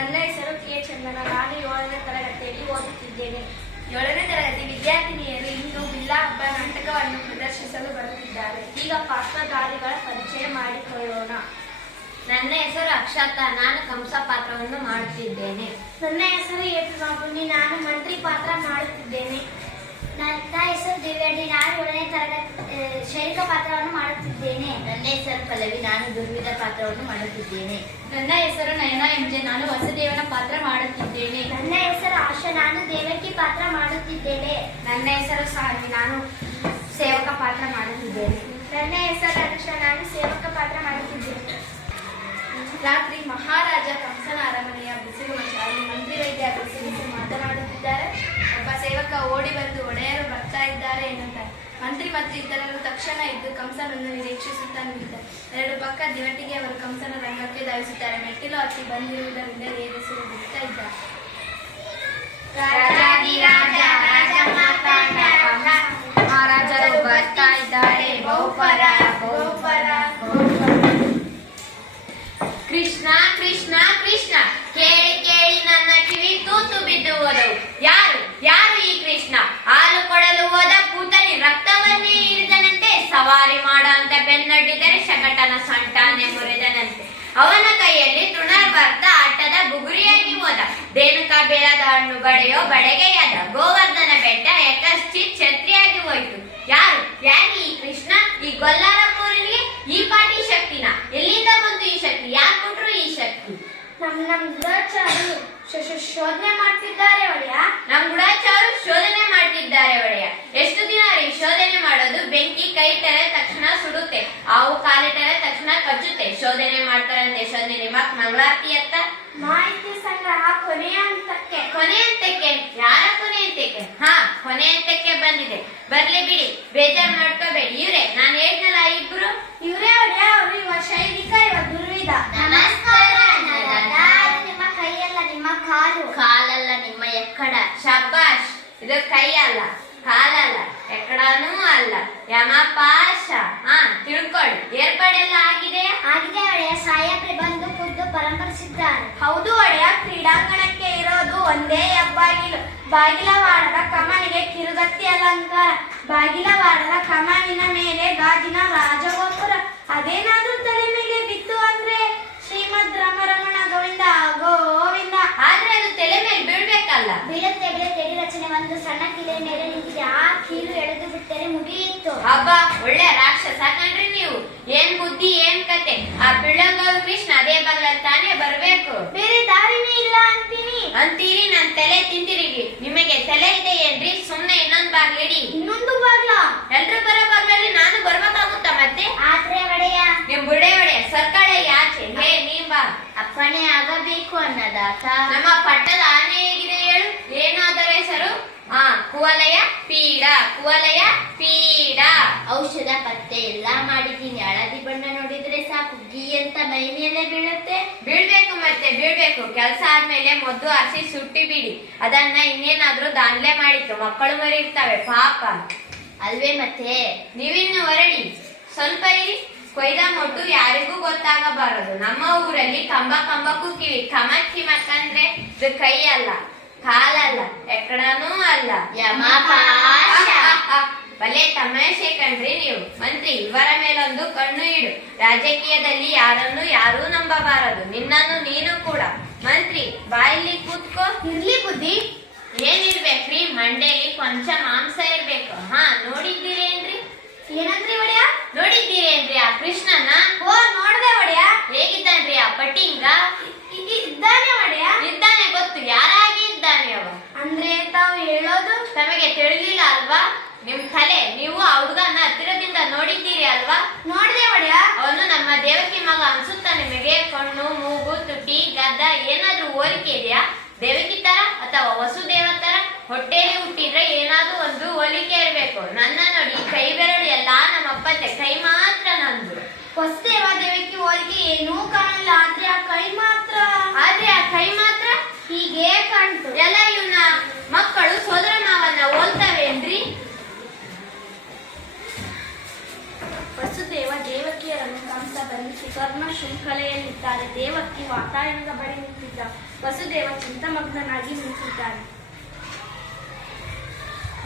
ನನ್ನ ಹೆಸರು ಕೆ ಚಂದನ. ನಾನು 7ನೇ ತರಗತಿಯಲ್ಲಿ ಓದುತ್ತಿದ್ದೇನೆ. 7ನೇ ತರಗತಿ ವಿದ್ಯಾರ್ಥಿನಿಯರು ಇಂದು ಬಿಲ್ಲಾ ಹಬ್ಬ ನಾಟಕವನ್ನು ಪ್ರದರ್ಶಿಸಲು ಬರುತ್ತಿದ್ದಾರೆ. ಈಗ ಪಾತ್ರಧಾರಿಗಳ ಪರಿಚಯ ಮಾಡಿಕೊಳ್ಳೋಣ. ನನ್ನ ಹೆಸರು ಅಕ್ಷತಾ. ನಾನು ಕಂಸ ಪಾತ್ರವನ್ನು ಮಾಡುತ್ತಿದ್ದೇನೆ. ನನ್ನ ಹೆಸರು ಎಪಿ ಬಾಬುನಿ. ನಾನು ಮಂತ್ರಿ ಪಾತ್ರ ಮಾಡುತ್ತಿದ್ದೇನೆ. ನನ್ನ ಹೆಸರು ದಿವ್ಯಾಡಿ. ನಾನು 7ನೇ ತರಗತಿ ಶೈಲಿಕ ಪಾತ್ರವನ್ನು ಮಾಡುತ್ತಿದ್ದೇನೆ. ನನ್ನ ಹೆಸರು ಪಲ್ಲವಿ. ನಾನು ದುರ್ವಿಧ ಪಾತ್ರವನ್ನು ಮಾಡುತ್ತಿದ್ದೇನೆ. ನನ್ನ ಹೆಸರು ನಯನ ಎಂಜೆ. ನಾನು ವಸುದೇವನ ಪಾತ್ರ ಮಾಡುತ್ತಿದ್ದೇನೆ. ನನ್ನ ಹೆಸರು ಆಶಾ. ನಾನು ದೇವಕಿ ಪಾತ್ರ ಮಾಡುತ್ತಿದ್ದೇನೆ. ನನ್ನ ಹೆಸರು ಸಾನ್ವಿ. ನಾನು ಸೇವಕ ಪಾತ್ರ ಮಾಡುತ್ತಿದ್ದೇನೆ. ನನ್ನ ಹೆಸರು ಅನುಷಾ. ನಾನು ಸೇವಕ ಪಾತ್ರ ಮಾಡುತ್ತಿದ್ದೇನೆ. ರಾತ್ರಿ ಮಹಾರಾಜ ಕಂಸನ ಅರಮನೆಯ ಬಿಸಿಲು ಅಲ್ಲಿ ಮಂತ್ರಿ ವೈದ್ಯ ಬಿಸಿಲಿಸಿ ಮಾತನಾಡುತ್ತಿದ್ದಾರೆ. ಒಬ್ಬ ಸೇವಕ ಓಡಿ ಬಂದು ಒಡೆಯರು ಬರ್ತಾ ಇದ್ದಾರೆ ಎನ್ನುತ್ತಾರೆ. ಮಂತ್ರಿ ಮತ್ತು ಇತರರು ತಕ್ಷಣ ಇದ್ದು ಕಂಸನನ್ನು ನಿರೀಕ್ಷಿಸುತ್ತಾ ನಿಂತಿದ್ದಾರೆ. 2 ಪಕ್ಕ ದಿವಟಿಗೆ ಅವರು ಕಂಸನ ರಂಗಕ್ಕೆ ಧಾವಿಸುತ್ತಾರೆ. ಮೆಟ್ಟಿಲು ಹತ್ತಿ ಬಂದಿರುವುದರಿಂದ ಏರಿಸಲು ಬಿಡ್ತಾ ಇದ್ದಾರೆ. ಮಹಾರಾಜರು ಬರ್ತಾ ಇದ್ದಾರೆ. ಬಹುಪರ ಬಹುಪರ ಕೃಷ್ಣ ಕೃಷ್ಣ ಕೃಷ್ಣ. ಕೇಳಿ ಕೇಳಿ ನನ್ನ ಕಿವಿ ತೂತು ಬಿದ್ದು ಹೋದವು. ಯಾರು ಯಾರು ಈ ಕೃಷ್ಣ? ಹಾಲು ಕೊಡಲು ಹೋದ ಕೂತಲಿ ರಕ್ತವನ್ನೇ ಇರಿದನಂತೆ. ಸವಾರಿ ಮಾಡುವಂತೆ ಬೆನ್ನೊಡ್ಡಿದರೆ ಶಕಟನ ಸೊಂಟಾನೆ ಮುರಿದನಂತೆ. ಅವನ ಕೈಯಲ್ಲಿ ತೃಣಾರ್ವರ್ತ ಆಟದ ಬುಗುರಿಯಾಗಿ ಹೋದ. ಧೇನುಕ ಬೇಲದ ಹಣ್ಣು ಬಡೆಯೋ ಬಡಗೆಯಾದ. ಗೋವರ್ಧನ ಬೆಟ್ಟ ಯಕಶ್ಚಿತ್ ಛತ್ರಿಯಾಗಿ ಹೋಯಿತು. ಯಾರು ಯಾರು ಈ ಕೃಷ್ಣ? ಈ ಗೊಲ್ಲಾರ ಪೂರನಿಗೆ ಈ ಪಾಟಿ ಶಕ್ತಿನ? ಎಲ್ಲಿಂದ ಬಂತು ಈ ಶಕ್ತಿ? ಯಾರು ಕೊಟ್ರು ಈ ಶಕ್ತಿ? ನಮ್ ಗುಡಾಚಾರು ಶೋಧನೆ ಮಾಡ್ತಿದ್ದಾರೆ ಒಡೆಯ. ನಮ್ ಗುಡಾಚಾರು ಶೋಧನೆ ಮಾಡ್ತಿದ್ದಾರೆ ಒಡೆಯ. ಎಷ್ಟು ದಿನ ರೀ ಶೋಧನೆ ಮಾಡೋದು? ಬೆಂಕಿ ಕೈ ಟರೆ ತಕ್ಷಣ ಸುಡುತ್ತೆ, ಹಾವು ಕಾಲಿಟ್ಟರೆ ತಕ್ಷಣ ಕಚ್ಚುತ್ತೆ. ಶೋಧನೆ ಮಾಡ್ತಾರಂತೆ. ಶೋಧನೆ ನಿಮಕ್ ಮಂಗಳಾರತಿ ಅತ್ತ ಮಾಹಿತಿ ಸಂಗ್ರಹ ಕೊನೆಯ ಹಂತಕ್ಕೆ. ಕೊನೆ ಹಂತಕ್ಕೆ? ಯಾರ ಕೊನೆ ಹಂತಕ್ಕೆ? ಹಾ, ಕೊನೆ ಹಂತಕ್ಕೆ ಬಂದಿದೆ. ಬರ್ಲಿ ಬಿಡಿ, ಬೇಜಾರ್ ಮಾಡ್ಕೋಬೇಡಿ. ಇವ್ರೆ ನಾನು ಹೇಳಿದ್ನಲ್ಲ ಇಬ್ರು, ಇವರೇ ಒಡೆಯ. ಅವರು ಇವ ಶೈಲಿಕ, ಇವ ದುರ್ವಿಧ. ನಮಸ್ಕಾರ. ನಿಮ್ಮ ಕೈಯಲ್ಲ, ನಿಮ್ಮ ಕಾಲು. ಕಾಲಲ್ಲ, ನಿಮ್ಮ ಎಕ್ಕಡ. ಶಬ್ಬಾಷ್. ಇದು ಕೈ ಅಲ್ಲ, ಕಾಲಲ್ಲ, ಎಕ್ಕಡನೂ ಅಲ್ಲ, ಯಮಪಾಶ. ತಿಳ್ಕೊಳ್ಳಿ. ಏರ್ಪಾಡೆಲ್ಲ ಆಗಿದೆಯಾ? ಆಗಿದೆ ಒಡೆಯ. ಸಾಹೇಬ್ರೆ ಬಂದು ಖುದ್ದು ಪರಂಪರಿಸಿದ್ದಾರೆ. ಹೌದು ಒಡೆಯ. ಕ್ರೀಡಾಂಗಣಕ್ಕೆ ಇರೋದು ಒಂದೇ ಹೆಬ್ಬಾಗಿಲು. ಬಾಗಿಲವಾಡದ ಕಮಾನಿಗೆ ಕಿರುಗತ್ತಿ ಅಲಂಕಾರ. ಬಾಗಿಲವಾಡದ ಕಮಾನಿನ ಮೇಲೆ ಗಾಜಿನ ರಾಜಗೋಪುರ. ಅದೇನಾದ್ರೂ ತಲೆ ಮೇಲೆ ಬಿತ್ತು ಅಂದ್ರೆ ಶ್ರೀಮದ್ ರಮರಮಣ ಗೋವಿಂದ ಗೋವಿಂದ. ಆದ್ರೆ ಅದು ತಲೆ ಮೇಲೆ ಬೀಳ್ಬೇಕಲ್ಲ. ಬೀಳುತ್ತೆ ಬೀಳುತ್ತೆ. ರಚನೆ ಒಂದು ಸಣ್ಣ ಕಿಲೆ ಮೇಲೆ ನಿಂತಿದೆ. ಆ ಕೀಲು ಎಳೆದು ಬಿಟ್ಟರೆ ಮುಗಿಯಿತು. ಹಬ್ಬ, ಒಳ್ಳೆ ರಾಕ್ಷಸ ಕಣ್ರಿ ನೀವು. ಏನ್ ಬುದ್ಧಿ, ಏನ್ ಕತೆ. ಆ ಬಿಳ್ಳಂಗೋದ ಕೃಷ್ಣ ಅದೇ ಬಾಗ್ಲಲ್ಲಿ ತಾನೇ ಬರ್ಬೇಕು. ಬೇರೆ ದಾರಿನೇ ಇಲ್ಲ ಅಂತೀನಿ. ಅಂತೀರಿ, ನನ್ ತಲೆ ತಿಂತಿರಿಗಿ. ನಿಮಗೆ ತಲೆ ಇದೆ ಏನ್ರಿ? ಸುಮ್ನೆ ಇನ್ನೊಂದ್ ಬಾಗ್ಲಿಡಿ. ಇನ್ನೊಂದು ಬಾಗ್ಲ? ಎಲ್ರು ಬರೋ ಬಾಗ್ಲಲ್ಲಿ ನಾನು ಬರ್ಬೇಕಾಗುತ್ತ ಮತ್ತೆ? ಆದ್ರೆ ಒಡೆಯ. ನಿಮ್ ಬುಡೆ ಒಡೆ ಸರ್ಕಳೆ ಯಾಚೆ. ಹೇ ನೀ ಬಾ. ಅಪ್ಪಣೆ ಆಗಬೇಕು ಅನ್ನದಾತ. ನಮ್ಮ ಪಟ್ಟದ ಆನೆ ಹೇಗಿದೆ ಹೇಳು? ಏನು ಅದರ ಹೆಸರು? ಕುವಲಯ ಪೀಡ. ಕುವಲಯ ಪೀಡ. ಔಷಧ ಪತ್ತೆ ಎಲ್ಲ ಮಾಡಿದ್ದೀನಿ. ಹಳದಿ ಬಣ್ಣ ನೋಡಿದ್ರೆ ಸಾಕು, ಗೀ ಅಂತ ಮೈ ಮೇಲೆ ಬೀಳುತ್ತೆ. ಬೀಳ್ಬೇಕು, ಮತ್ತೆ ಬೀಳ್ಬೇಕು. ಕೆಲಸ ಆದ್ಮೇಲೆ ಮೊದ್ದು ಹಾರಿಸಿ ಸುಟ್ಟಿ ಬಿಡಿ. ಅದನ್ನ ಇನ್ನೇನಾದ್ರೂ ದಾನ್ಲೆ ಮಾಡಿತ್ತು. ಮಕ್ಕಳು ಮರಿರ್ತವೆ ಪಾಪ ಅಲ್ವೇ ಮತ್ತೆ. ನೀವಿನ್ನು ಹೊರಡಿ, ಸ್ವಲ್ಪ ಇರಿ. ಕೊಯ್ದ ಮೊಟ್ಟು ಯಾರಿಗೂ ಗೊತ್ತಾಗಬಾರದು. ನಮ್ಮ ಊರಲ್ಲಿ ಕಂಬ ಕಂಬಕ್ಕೂ ಕಿವಿ. ಕಮಕ್ ಕಿಮಕ್ ಅಂದ್ರೆ ಇದು ಕೈ ಅಲ್ಲ, ಕಾಲಲ್ಲ, ಎಕ್ಕಡನೂ ಅಲ್ಲ, ಯಮಪಾಶ. ಭಲೇ ತಮಾಷೆ ಕಣ್ರಿ ನೀವು. ಮಂತ್ರಿ, ಇವರ ಮೇಲೊಂದು ಕಣ್ಣು ಇಡು. ರಾಜಕೀಯದಲ್ಲಿ ಯಾರನ್ನು ಯಾರೂ ನಂಬಬಾರದು, ನಿನ್ನನ್ನು ನೀನು ಕೂಡ. ಮಂತ್ರಿ, ಬಾಯಲ್ಲಿ ಕೂತ್ಕೋ. ಇರ್ಲಿ ಬುದ್ಧಿ. ಏನಿರ್ಬೇಕ್ರಿ? ಮಂಡೇಲಿ ಕೊಂಚ ಮಾಂಸ ಇರ್ಬೇಕು. ನೋಡಿದ್ದೀರೇನ್ರಿ? ಏನಂದ್ರಿ ಒಡೆಯ? ನೋಡಿದ್ದೀರೇನ್ರಿ ಆ ಕೃಷ್ಣನ? ಓ, ನೋಡ್ದೆ ಒಡೆಯ. ಹೇಗಿದ್ದಾನ್ರಿ ಆ ಪಟ್ಟಿಂಗ? ಇದ್ದಾನೆ ಒಡೆಯ. ಇದ್ದಾನೆ ಗೊತ್ತು. ಯಾರಾಗಿ ಇದ್ದಾನೆ ಅವ? ಅಂದ್ರೆ ತಾವು ಹೇಳೋದು ತಮಗೆ ತಿಳಿಲಿಲ್ಲ ಅಲ್ವಾ? ನಿಮ್ ತಲೆ. ನೀವು ಆ ಹುಡುಗನ ಹತ್ತಿರದಿಂದ ನೋಡಿದ್ದೀರಿ ಅಲ್ವಾ? ನೋಡ್ದೆ ಒಡೆಯ. ಅವನು ನಮ್ಮ ದೇವಕಿ ಮಗ ಅನ್ಸುತ್ತ ನಿಮಗೆ? ಕಣ್ಣು, ಮೂಗು, ತುಟಿ, ಗದ್ದ ಏನಾದ್ರೂ ಹೋಲಿಕೆ ಇದೆಯಾ? ದೇವಕಿ ತರ ಅಥವಾ ವಸುದೇವ ತರ? ಹೊಟ್ಟೆಯಲ್ಲಿ ಹುಟ್ಟಿದ್ರೆ ಏನಾದ್ರೂ ಒಂದು ಹೋಲಿಕೆ ಇರ್ಬೇಕು. ನನ್ನ ನೋಡಿ, ಕೈ ಬೆರಳು ಎಲ್ಲಾ ನಮ್ಮ ಅಪ್ಪತ್ತೆ, ಕೈ ಮಾತ್ರ ನಂದು. ವಸುದೇವ ದೇವಕಿ ಹೋಲಿಕೆ ಏನೂ ಕಾಣಲ್ಲ. ಆದ್ರೆ ಆ ಕೈ ಮಾತ್ರ ಹೀಗೆ ಕಾಣ್ತು. ಎಲ್ಲ ಇವನ ಮಕ್ಕಳು ಸೋದರ ಮಾವನ್ನ ಹೋಲ್ತವೇನ್ರಿ? ವಸುದೇವ ದೇವಕಿಯರ ಮಕ್ಕಳನ್ನು ಕಂಸ ಬಂಧಿಸಿ ಕರ್ಣ ಶೃಂಖಲೆಯಲ್ಲಿದ್ದಾರೆ. ದೇವಕಿ ವಾತಾಯನದ ಬಳಿ ನಿಂತಿದ್ದ. ವಸುದೇವ ಚಿಂತಮಗ್ನಾಗಿ ನಿಂತಿದ್ದಾನೆ.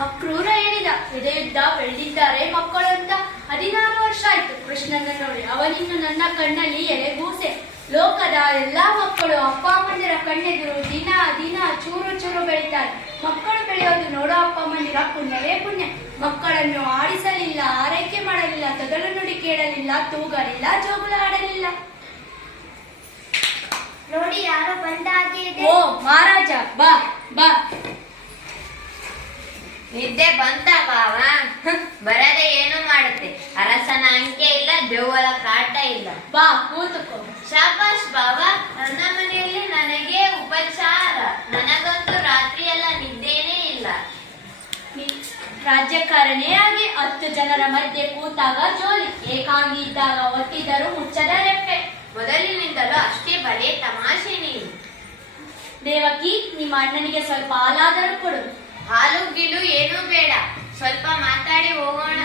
ಅಕ್ರೂರ ಹೇಳಿದ, ಎದೆಯುದ್ದ ಬೆಳೆದಿದ್ದಾರೆ ಮಕ್ಕಳು ಅಂತ. 16 ವರ್ಷ ಆಯ್ತು ಕೃಷ್ಣನ ನೋಡಿ. ಅವನಿನ್ನು ನನ್ನ ಕಣ್ಣಲ್ಲಿ ಎಲೆಗೂಸೆ. ಲೋಕದ ಎಲ್ಲಾ ಮಕ್ಕಳು ಅಪ್ಪ ಅಮ್ಮಂದಿರ ಕಣ್ಣೆದುರು ದಿನ ದಿನ ಚೂರು ಚೂರು ಬೆಳೀತಾರೆ. ಮಕ್ಕಳು ಬೆಳೆಯೋದು ನೋಡೋ ಅಪ್ಪ ಅಮ್ಮಂದಿರ ಪುಣ್ಯವೇ ಪುಣ್ಯ. ಮಕ್ಕಳನ್ನು ಆಡಿಸಲಿಲ್ಲ, ಆರೈಕೆ ಮಾಡಲಿಲ್ಲ, ತೊದಲು ನುಡಿ ಕೇಳಲಿಲ್ಲ, ತೂಗಲಿಲ್ಲ, ಜೋಗುಳ ಆಡಲಿಲ್ಲ. ನೋಡಿ ಯಾರೋ ಬಂದ ಹಾಗೆ ಇದೆ. ಓ ಮಹಾರಾಜ, ಬಾ ಬಾ. ನಿದ್ದೆ ಬಂತ ಬಾವ? ಬರದೆ ಏನು ಮಾಡುತ್ತೆ? ಅರಸನ ಅಂಕೆ ಇಲ್ಲ, ದೇವರ ಕಾಟ ಇಲ್ಲ. ಬಾ ಕೂತುಕೋ. ಶಾಬಾಷ್ ಬಾವ, ನನ್ನ ಮನೆಯಲ್ಲಿ ನನಗೆ ಉಪಚಾರ. ನನಗಂತೂ ರಾತ್ರಿ ಎಲ್ಲ ನಿದ್ದೇನೇ ಇಲ್ಲ. ರಾಜ್ಯಕಾರನೇ ಆಗಿ 10 ಜನರ ಮಧ್ಯೆ ಕೂತಾಗ ಜೋಲಿ, ಏಕಾಂಗಿ ಇದ್ದಾಗ ಒತ್ತಿದರೂ ಮುಚ್ಚದ ರೆಪ್ಪೆ. ಮೊದಲಿನಿಂದಲೂ ಅಷ್ಟೇ ಬಲೆ ತಮಾಷೆ ನೀನು. ದೇವಕಿ, ನಿಮ್ಮ ಅಣ್ಣನಿಗೆ ಸ್ವಲ್ಪ ಹಾಲಾದರೂ ಕೊಡು. ಹಾಲು ಗಿಲು ಏನೂ ಬೇಡ, ಸ್ವಲ್ಪ ಮಾತಾಡಿ ಹೋಗೋಣ.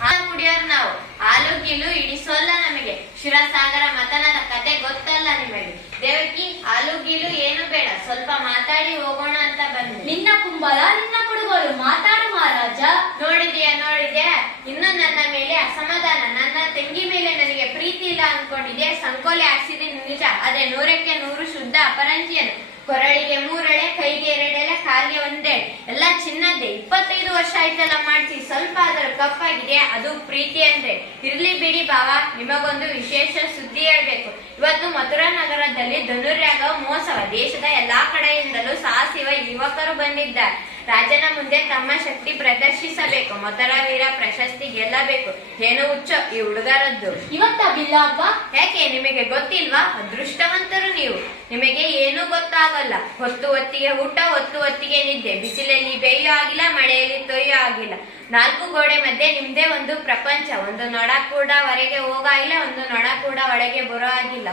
ಹಾಲು ಕುಡಿಯೋರು ನಾವು, ಹಾಲು ಗಿಲು ಇಡಿಸೋಲ್ಲ ನಮಗೆ. ಕ್ಷೀರಸಾಗರ ಮತನದ ಕತೆ ಗೊತ್ತಲ್ಲ ನಿಮಗೆ. ದೇವಕಿ, ಹಾಲು ಗಿಲು ಏನು ಬೇಡ, ಸ್ವಲ್ಪ ಮಾತಾಡಿ ಹೋಗೋಣ ಅಂತ ಬಂದೆ. ನಿನ್ನ ಕುಂಬಳ, ನಿನ್ನ ಕುಡುಗೋಲು, ಮಾತಾಡು ಮಹಾರಾಜ. ನೋಡಿದ್ಯಾ ಇನ್ನು ನನ್ನ ಮೇಲೆ ಅಸಮಾಧಾನ. ನನ್ನ ತಂಗಿ ಮೇಲೆ ನನಗೆ ಪ್ರೀತಿ ಇಲ್ಲ ಅನ್ಕೊಂಡಿದ್ದೆ. ಸಂಕೋಲೆ ಹಾಕ್ಸಿದೀನಿ ನಿಜ, ಆದ್ರೆ 100ಕ್ಕೆ 100 ಶುದ್ಧ ಅಪರಂಜಿಯನು. ಕೊರಳಿಗೆ 3 ಎಳೆ, ಕೈಗೆ 2 ಎಳೆ, ಕಾಲಿಗೆ 1 ಎಳೆ, ಎಲ್ಲ ಚಿನ್ನದ್ದೇ. 25 ವರ್ಷ ಆಯ್ತಲ್ಲ ಮಾಡಿಸಿ, ಸ್ವಲ್ಪ ಆದರೂ ಕಪ್ಪಾಗಿದೆ, ಅದು ಪ್ರೀತಿ ಅಂದ್ರೆ. ಇರ್ಲಿ ಬಿಡಿ ಬಾವ, ನಿಮಗೊಂದು ವಿಶೇಷ ಸುದ್ದಿ ಹೇಳ್ಬೇಕು. ಇವತ್ತು ಮಥುರಾ ನಗರದಲ್ಲಿ ಧನುರ್ಯಾಗ ಮಹೋತ್ಸವ. ದೇಶದ ಎಲ್ಲಾ ಕಡೆಯಿಂದಲೂ ಸಾಹಸಿವ ಯುವಕರು ಬಂದಿದ್ದಾರೆ. ರಾಜನ ಮುಂದೆ ತಮ್ಮ ಶಕ್ತಿ ಪ್ರದರ್ಶಿಸಬೇಕು. ಮಥುರಾ ವೀರ ಪ್ರಶಸ್ತಿ ಗೆಲ್ಲಬೇಕು. ಏನು ಹುಚ್ಚ ಈ ಹುಡುಗರದ್ದು. ಇವತ್ತ ಬಿಲ್ಲ ಹಬ್ಬ? ಯಾಕೆ ನಿಮಗೆ ಗೊತ್ತಿಲ್ವಾ? ಅದೃಷ್ಟವಂತರು ನೀವು. ನಿಮಗೆ ಏನೂ ಗೊತ್ತಾಗಲ್ಲ. ಹೊತ್ತಿಗೆ ಊಟ, ಹೊತ್ತಿಗೆ ನಿದ್ದೆ. ಬಿಸಿಲಲ್ಲಿ ಬೇಯೋ ಆಗಿಲ್ಲ, ಮಳೆಯಲ್ಲಿ ತೊಯ್ಯೋ ಆಗಿಲ್ಲ. 4 ಗೋಡೆ ಮಧ್ಯೆ ನಿಮ್ದೇ ಒಂದು ಪ್ರಪಂಚ. ಒಂದು ನೊಣ ಕೂಡ ಹೊರಗೆ ಹೋಗಾಗಿಲ್ಲ, ಒಂದು ನೊಣ ಕೂಡ ಒಳಗೆ ಬರೋ ಆಗಿಲ್ಲ.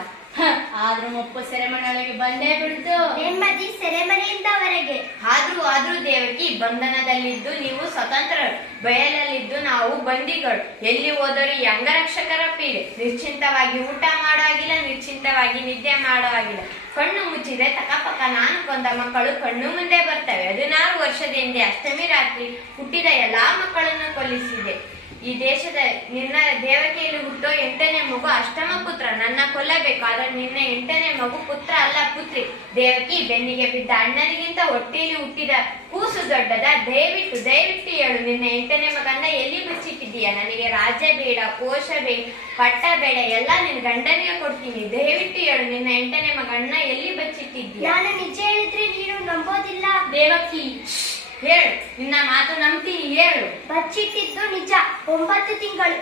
ಆದ್ರೂ ಮುಪ್ಪು ಸೆರೆಮನೆಯೊಳಗೆ ಬಂದೇ ಬಿಡ್ತು. ನೆಮ್ಮದಿ ಸೆರೆಮನೆಯಿಂದ ಹೊರಗೆ. ಆದ್ರೂ ದೇವಕಿ, ಬಂಧನದಲ್ಲಿದ್ದು ನೀವು ಸ್ವತಂತ್ರರು, ಬಯಲಲ್ಲಿದ್ದು ನಾವು ಬಂದಿಗಳು. ಎಲ್ಲಿ ಹೋದರೂ ಈ ಅಂಗರಕ್ಷಕರ ಪೀಡೆ. ನಿಶ್ಚಿಂತವಾಗಿ ಊಟ ಮಾಡೋ ಆಗಿಲ್ಲ, ನಿಶ್ಚಿಂತವಾಗಿ ನಿದ್ದೆ ಮಾಡೋ ಆಗಿಲ್ಲ. ಕಣ್ಣು ಮುಚ್ಚಿದ್ರೆ ತಕಪಕ್ಕ ನಾನು ಕೊಂದ ಮಕ್ಕಳು ಕಣ್ಣು ಮುಂದೆ ಬರ್ತವೆ. 16 ವರ್ಷದ ಹಿಂದೆ ಅಷ್ಟಮಿ ರಾತ್ರಿ ಹುಟ್ಟಿದ ಎಲ್ಲಾ ಮಕ್ಕಳನ್ನು ಕೊಲ್ಲಿಸಿದೆ. ಈ ದೇಶದ ನಿನ್ನ ದೇವಕಿಯಲ್ಲಿ ಹುಟ್ಟೋ 8ನೇ ಮಗು ಅಷ್ಟಮ ಪುತ್ರ. ನನ್ನ ಕೊಲ್ಲಬೇಕು, ಆದ್ರೆ ನಿನ್ನ 8ನೇ ಮಗು ಪುತ್ರ ಅಲ್ಲ ಪುತ್ರಿ. ದೇವಕಿ, ಬೆನ್ನಿಗೆ ಬಿದ್ದ ಅಣ್ಣನಿಗಿಂತ ಹೊಟ್ಟೆಯಲ್ಲಿ ಹುಟ್ಟಿದ ಕೂಸು ದೊಡ್ಡದ? ದಯವಿಟ್ಟು ಹೇಳು, ನಿನ್ನ 8ನೇ ಮಗನ್ನ ಎಲ್ಲಿ ಬಚ್ಚಿಟ್ಟಿದ್ದೀಯ? ನನಗೆ ರಾಜ್ಯ ಬೇಡ, ಕೋಶ ಬೇಡ, ಪಟ್ಟ ಬೇಡ, ಎಲ್ಲ ನಿನ್ ಗಂಡನಿಗೆ ಕೊಡ್ತೀನಿ. ದಯವಿಟ್ಟು ಹೇಳು, ನಿನ್ನ 8ನೇ ಮಗನ್ನ ಎಲ್ಲಿ ಬಚ್ಚಿಟ್ಟಿದ್ದೀಯ? ನಾನು ನಿಜ ಹೇಳಿದ್ರೆ ನೀನು ನಂಬೋದಿಲ್ಲ. ದೇವಕಿ, ಹೇಳು, ನಿನ್ನ ಮಾತು ನಂಬ್ತೀನಿ, ಹೇಳು. ಬಚ್ಚಿಟ್ಟಿದ್ದು ನಿಜ. 9 ತಿಂಗಳು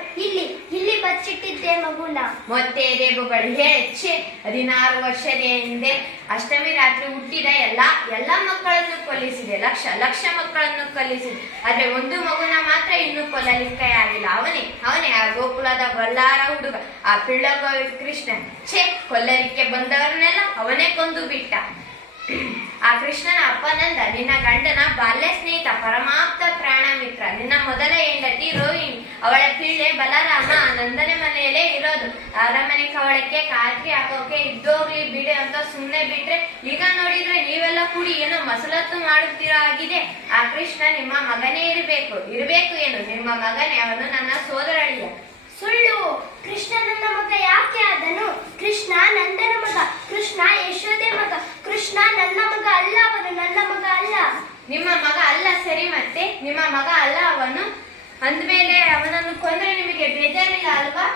ಇಲ್ಲಿ ಬಚ್ಚಿಟ್ಟಿದ್ದೆ ಮಗುನ. ಮತ್ತೆ ದೇಬುಗಳು ಹೆಚ್ಚೆ 16 ವರ್ಷದ ಹಿಂದೆ ಅಷ್ಟಮಿ ರಾತ್ರಿ ಹುಟ್ಟಿದ ಎಲ್ಲ ಮಕ್ಕಳನ್ನು ಕೊಲ್ಲಿಸಿದೆ. ಲಕ್ಷ ಮಕ್ಕಳನ್ನು ಕೊಲ್ಲಿಸಿದೆ. ಆದ್ರೆ ಒಂದು ಮಗುನ ಮಾತ್ರ ಇನ್ನೂ ಕೊಲ್ಲಲಿಕ್ಕೆ ಆಗಿಲ್ಲ. ಅವನೇ ಆ ಗೋಕುಲದ ಬಲ್ಲಾರ ಹುಡುಗ, ಆ ಪಿಳ್ಳಗ ಕೃಷ್ಣ. ಕೊಲ್ಲಲಿಕ್ಕೆ ಬಂದವರನ್ನೆಲ್ಲ ಅವನೇ ಕೊಂದು ಬಿಟ್ಟ. ಆ ಕೃಷ್ಣನ ಅಪ್ಪನಂದ ನಿನ್ನ ಗಂಡನ ಬಾಲ್ಯ ಸ್ನೇಹಿತ, ಪರಮಾಪ್ತ ಪ್ರಾಣ ಮಿತ್ರ. ನಿನ್ನ ಮೊದಲ ಹೆಂಡತಿ ರೋಹಿಣಿ, ಅವಳ ಪಿಳ್ಳೆ ಬಲರಾಮ ನಂದನೆ ಮನೆಯಲ್ಲೇ ಇರೋದು. ಅರಮನೆ ಕವಳಕ್ಕೆ ಖಾತ್ರಿ ಹಾಕೋಕೆ ಇದ್ದೋಗ್ಲಿ ಬಿಡು ಅಂತ ಸುಮ್ನೆ ಬಿಟ್ರೆ, ಈಗ ನೋಡಿದ್ರೆ ನೀವೆಲ್ಲ ಕೂಡಿ ಏನೋ ಮಸಲತ್ತು ಮಾಡುತ್ತಿರೋ ಆಗಿದೆ. ಆ ಕೃಷ್ಣ ನಿಮ್ಮ ಮಗನೇ ಇರಬೇಕು ಏನು? ನಿಮ್ಮ ಮಗನೇ, ಅವನು ನನ್ನ ಸೋದರಳಿಯ. ಸುಳ್ಳು. ಕೃಷ್ಣ ನನ್ನ ಮಗ ಯಾಕೆ ಆದನು? ಕೃಷ್ಣ ನಂದನ ಮಗ, ಕೃಷ್ಣ ಯಶೋದೆ ಮಗ. ಕೃಷ್ಣ ನನ್ನ ಮಗ ಅಲ್ಲ, ಅವನು ನನ್ನ ಮಗ ಅಲ್ಲ. ನಿಮ್ಮ ಮಗ ಅಲ್ಲ ಸರಿ, ಮತ್ತೆ ನಿಮ್ಮ ಮಗ ಅಲ್ಲ ಅವನು ಅಂದ್ಮೇಲೆ ಅವನನ್ನು ಕೊಂದ್ರೆ ನಿಮಗೆ ಬೇಜಾರಿಲ್ಲ ಅಲ್ವಾ?